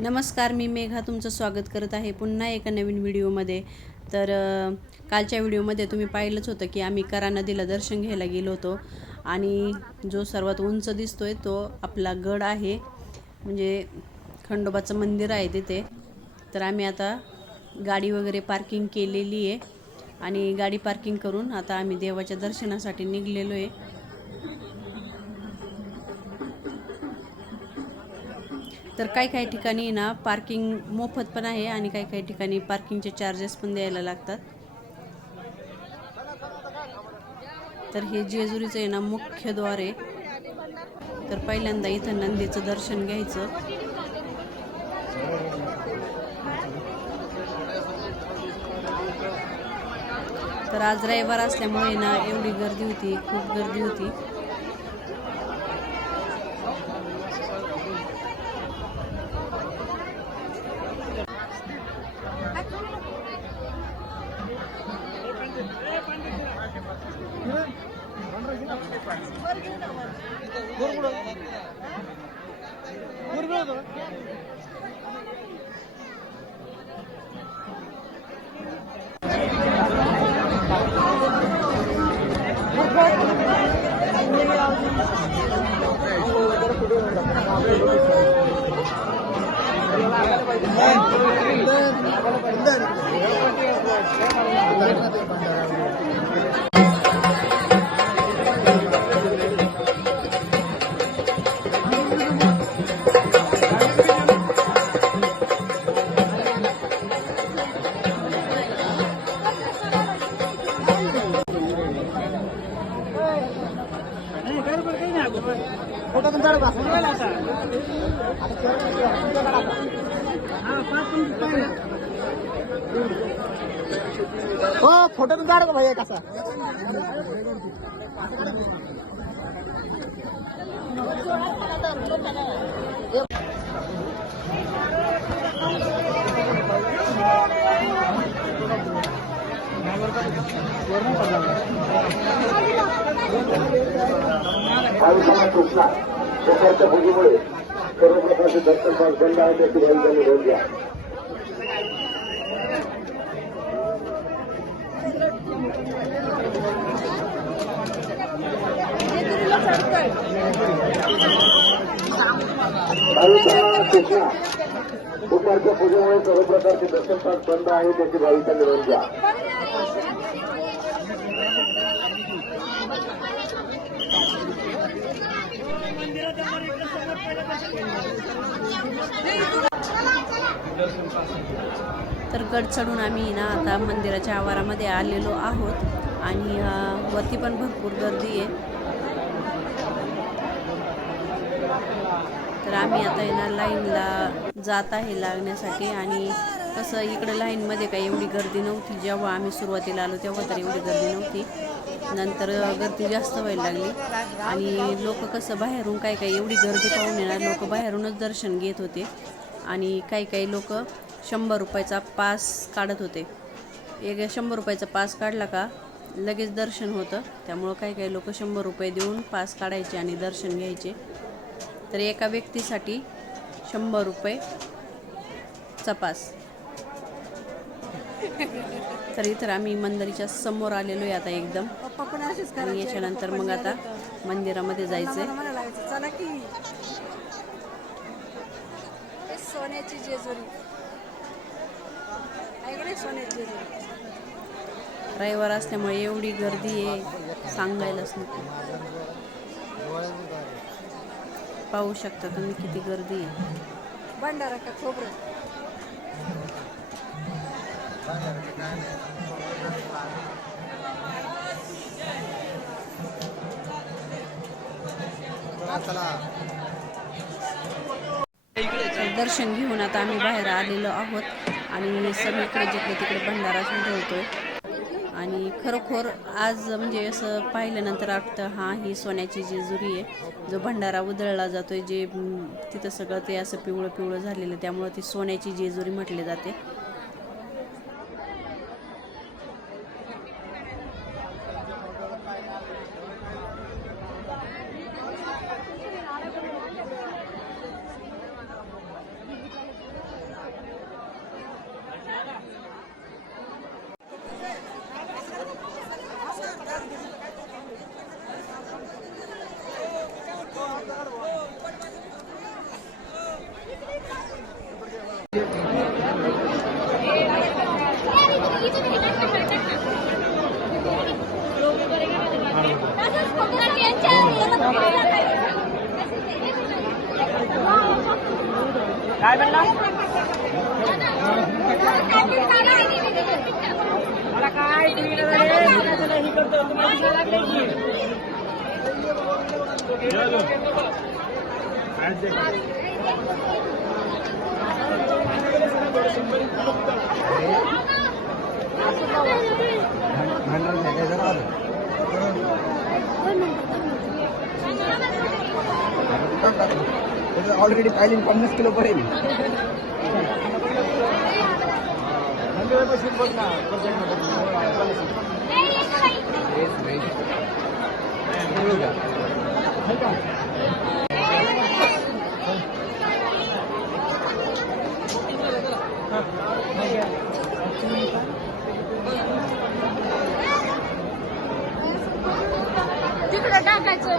नमस्कार, मी मेघा तुमचं स्वागत करत आहे पुन्हा एका नवीन व्हिडिओमध्ये. तर कालच्या व्हिडिओमध्ये तुम्ही पाहिलंच होतं की आम्ही करा नदीला दर्शन घ्यायला गेलो होतो आणि जो सर्वात उंच दिसतोय तो आपला गड आहे, म्हणजे खंडोबाचं मंदिर आहे तिथे. तर आम्ही आता गाडी वगैरे पार्किंग केलेली आहे आणि गाडी पार्किंग करून आता आम्ही देवाच्या दर्शनासाठी निघलेलो आहे. तर काही ठिकाणी ना पार्किंग मोफत पण आहे आणि काही ठिकाणी पार्किंगचे चार्जेस पण द्यायला लागतात. तर हे जेजुरीचं आहे ना मुख्य द्वार आहे. तर पहिल्यांदा इथं नंदीचं दर्शन घ्यायचं. तर आज रविवार असल्यामुळे ना एवढी गर्दी होती, खूप गर्दी होती. हो फोटो तो काढ भाई कसा कृष्णा प्रकारच्या भूमीमुळे सर्व प्रकारचे दर्शन पास बंद आहे त्याची त्यांनी नोंद घ्या. कृष्णा दुपारच्या पूजेमुळे सर्व प्रकारचे दर्शन पास बंद आहे त्याची भाविकांनी नोंद घ्या. तर गड चढून आम्ही ना आता मंदिराच्या आवारामध्ये आलेलो आहोत आणि वरती पण भरपूर गर्दी आहे. तर आम्ही आता ना लाईनला जात आहे लागण्यासाठी आणि कसं इकडं लाईनमध्ये काही एवढी गर्दी नव्हती. जेव्हा आम्ही सुरुवातीला आलो तेव्हा तर एवढी गर्दी नव्हती, नंतर गर्दी जास्त व्हायला लागली आणि लोक कसं बाहेरून काही एवढी गर्दी पाहून येणार लोक बाहेरूनच दर्शन घेत होते आणि काही लोक 100 रुपयाचा पास काढत होते. 100 रुपयाचा पास काढला का लगेच दर्शन होतं, त्यामुळं काही लोक 100 रुपये देऊन पास काढायचे आणि दर्शन घ्यायचे. तर एका व्यक्तीसाठी 100 रुपयेचा पास. तर इथं आम्ही मंदिराच्या समोर आलेलो आहे आता एकदम, आणि याच्यानंतर मग आता मंदिरामध्ये जायचंय. सोन्याची जेजुरी सोन्याची जेजुरी. रविवार असल्यामुळे एवढी गर्दी आहे सांगायलाच नको. पाहू शकता तुम्ही किती गर्दी आहे. भंडारा का खोबरं दर्शन घेऊन आता आम्ही बाहेर आलेलो आहोत आणि सगळीकडे जिकडे तिकडे भंडाराच उधळतोय. आणि खरोखर आज म्हणजे असं पाहिल्यानंतर वाटतं हां ही सोन्याची जेजुरी आहे. जो भंडारा उधळला जातोय जे तिथं सगळं ते असं पिवळं झालेलं, त्यामुळं ती सोन्याची जेजुरी म्हटली जाते. ऑलरेडी पाहिजे 50 किलो पडेल. तिकडे टाकायचं.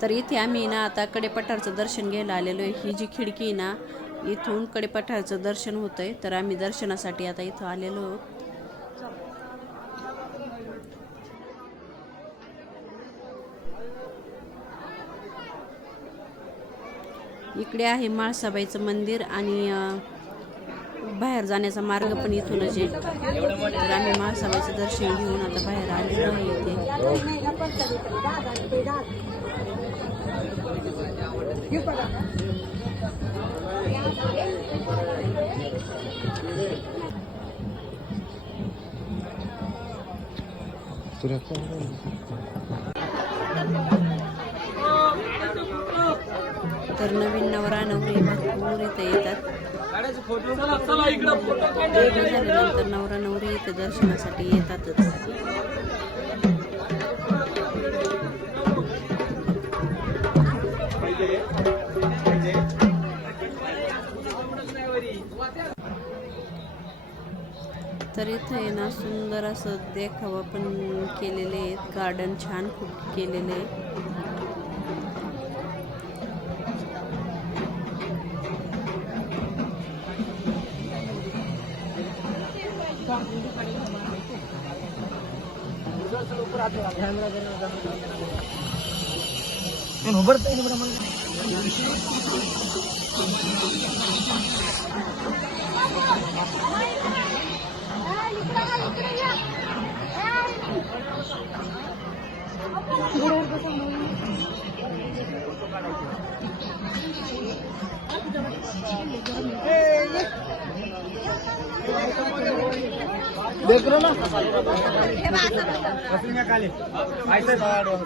तर इथे आम्ही ना आता कडेपठारचं दर्शन घ्यायला आलेलो आहे. ही जी खिडकी आहे ना, इथून कडेपठारचं दर्शन होतंय. तर आम्ही दर्शनासाठी आता इथं आलेलो आहोत. इकडे आहे म्हाळसाबाईचं मंदिर आणि बाहेर जाण्याचा मार्ग पण इथूनच आहे. तर आम्ही म्हाळसाबाईचं दर्शन घेऊन आता बाहेर आलेलो आहे इथे. तर नवीन नवरा नवरी भरपूर इथे येतात. झाल्यानंतर नवरा नवरी इथे दर्शनासाठी येतातच. तर इथे ना सुंदर असं देखावा पण केलेले आहेत. गार्डन छान खूप केलेले आहे.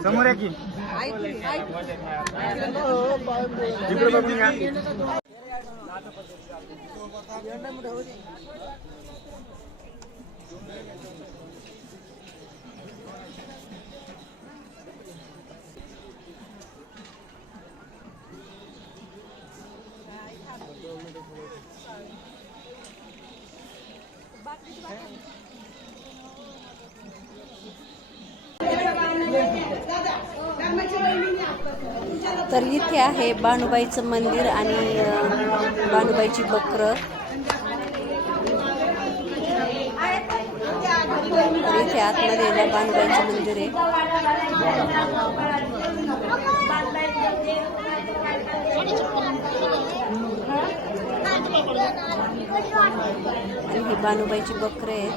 समोर आहे की इकडे बघून घ्या. तर इथे आहे बाणूबाईचं मंदिर आणि बाणूबाईची बकरं. तर इथे आतमध्ये बाणूबाईचं मंदिर आहे. आणि ही बाणूबाईची बकरं आहेत.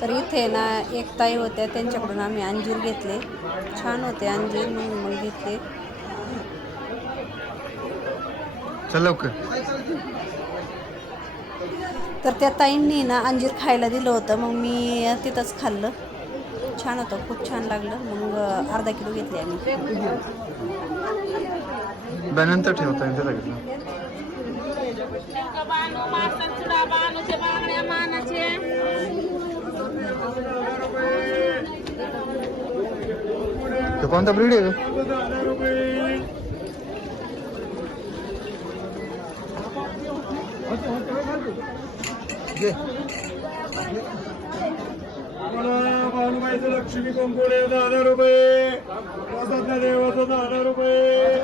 तर इथे ना एक ताई होत्या, त्यांच्याकडून आम्ही अंजीर घेतले. छान होते अंजीर म्हणून मग घेतले. चल लवकर. तर त्या ताईंनी ना अंजीर खायला दिलं होतं, मग मी तिथंच खाल्लं. छान होतं, खूप छान लागलं. मग अर्धा किलो घेतले आम्ही. नंतर ठेवता येईल त्याला घेतलं. तो कोणता ब्रीड आहे भानुबाईचं लक्ष्मी कंकोडे 10,000 रुपये. देवाचं 10,000 रुपये.